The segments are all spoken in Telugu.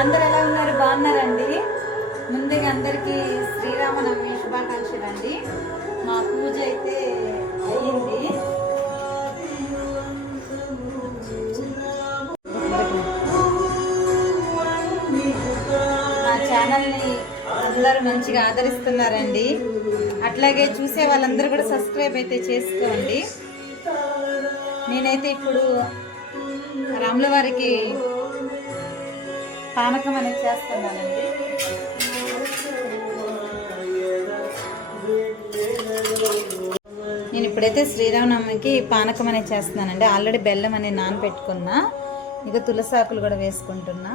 అందరు ఎలా ఉన్నారు? బాగున్నారండి? ముందుగా అందరికీ శ్రీరామనవమి శుభాకాంక్షలు అండి. మా పూజ అయితే అయ్యింది. మా ఛానల్ని అందరూ మంచిగా ఆదరిస్తున్నారండి. అట్లాగే చూసే వాళ్ళందరూ కూడా సబ్స్క్రైబ్ అయితే చేసుకోండి. నేనైతే ఇప్పుడు రాముల వారికి పానకం అనేది చేస్తున్నానండి. నేను ఇప్పుడైతే శ్రీరామనవమికి పానకం అనేది చేస్తున్నానండి. ఆల్రెడీ బెల్లం అనేది నానబెట్టుకున్నా. ఇక తులసాకులు కూడా వేసుకుంటున్నా.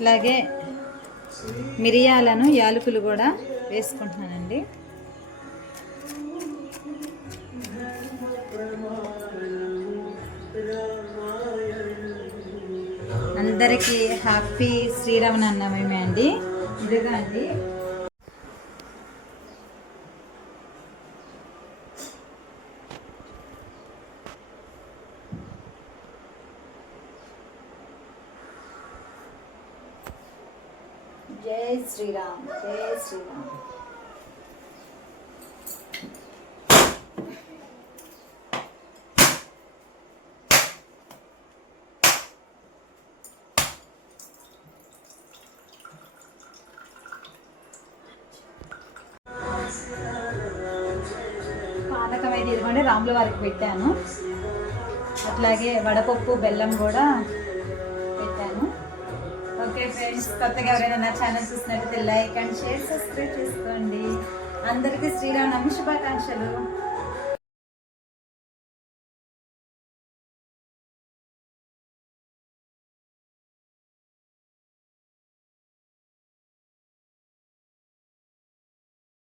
అలాగే మిరియాలను యాలకులు కూడా వేసుకుంటున్నానండి. అందరికీ హ్యాపీ శ్రీరామనవమి అండి. ఇదిగా అండి జై శ్రీరామ్, జై శ్రీరామ్. పానకం అయితే ఇదిగోండి రాముల వారికి పెట్టాను. అట్లాగే వడపప్పు బెల్లం కూడా పెట్టాను. ఓకే ఫ్రెండ్స్, కొత్తగా ఎవరైనా నా ఛానల్ చూసినట్టయితే లైక్ అండ్ షేర్, సబ్స్క్రైబ్ చేసుకోండి. అందరికీ శ్రీరామనవమి శుభాకాంక్షలు.